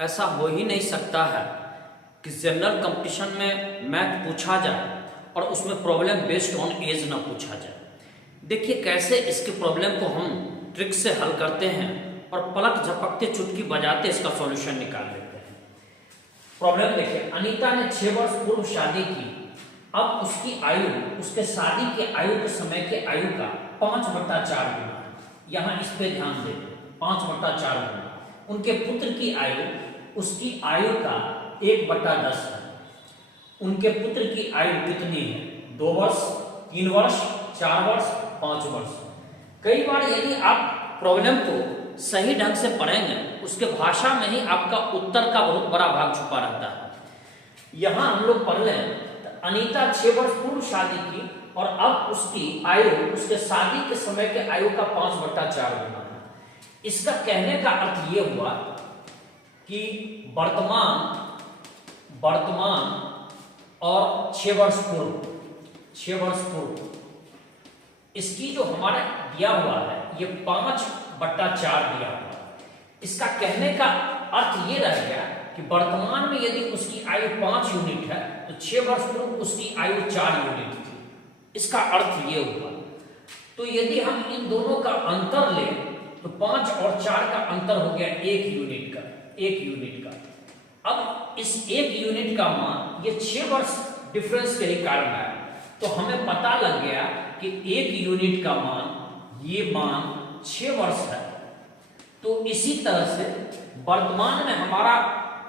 ऐसा हो ही नहीं सकता है कि जनरल कंपटीशन में मैथ पूछा जाए और उसमें प्रॉब्लम बेस्ड ऑन एज ना पूछा जाए। देखिए कैसे इसके प्रॉब्लम को हम ट्रिक से हल करते हैं और पलक झपकते चुटकी बजाते इसका सॉल्यूशन निकाल लेते हैं। प्रॉब्लम देखिए, अनीता ने 6 वर्ष पूर्व शादी की। अब उसकी आयु उसके शादी के आयु के समय के आयु का 5/4 गुना है। यहाँ इस पे ध्यान दें, 5/4 गुना। उनके पुत्र की आयु उसकी आयु का 1/10 है। उनके पुत्र की आयु कितनी है? 2 वर्ष, 3 वर्ष, 4 वर्ष, 5 वर्ष। कई बार यदि आप प्रॉब्लम को सही ढंग से पढ़ेंगे, उसके भाषा में ही आपका उत्तर का बहुत बड़ा भाग छुपा रहता है। यहां हम लोग पढ़ लें, अनीता 6 वर्ष पूर्व शादी की और अब उसकी आयु उसके शादी के समय के आयु का 5/4 गुना है। इसका कहने का अर्थ यह हुआ कि वर्तमान और 6 वर्ष पूर्व इसकी जो हमारा दिया हुआ है ये 5/4 दिया हुआ है। इसका कहने का अर्थ ये रह गया कि वर्तमान में यदि उसकी आयु 5 यूनिट है तो 6 वर्ष पूर्व उसकी आयु 4 यूनिट थी। इसका अर्थ ये हुआ। तो यदि हम इन दोनों का अंतर लें तो 5 और 4 का अंतर हो गया 1 यूनिट का। अब इस 1 यूनिट का मान ये 6 वर्ष डिफरेंस के ही कारण है, तो हमें पता लग गया कि 1 यूनिट का मान ये मान 6 वर्ष है। तो इसी तरह से वर्तमान में हमारा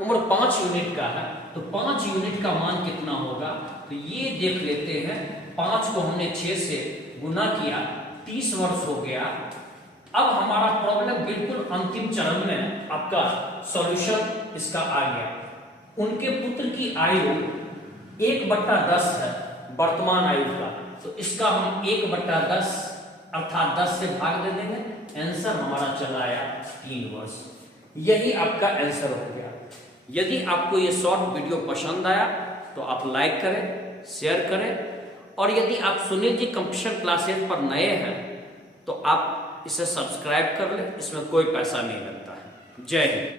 उम्र 5 यूनिट का है, तो 5 यूनिट का मान कितना होगा? तो ये देख लेते हैं। 5 को हमने 6 से गुना किया, 30 वर्ष हो गया। अब हमारा प्रॉब्लम बिल्कुल अंतिम चरण में आपका सॉल्यूशन इसका आ गया। उनके पुत्र की आयु 1/10 है वर्तमान आयु का, तो इसका हम 1/10 अर्थात 10 से भाग दे देंगे। आंसर हमारा चला आया 3 वर्ष। यही आपका आंसर हो गया। यदि आपको ये शॉर्ट वीडियो पसंद आया तो आप लाइक करें, शेयर करें, और यदि आप सुनील जी कंपटीशन क्लासेस पर नए हैं तो आप इसे सब्सक्राइब कर लें। इसमें कोई पैसा नहीं लगता है। जय हिंद।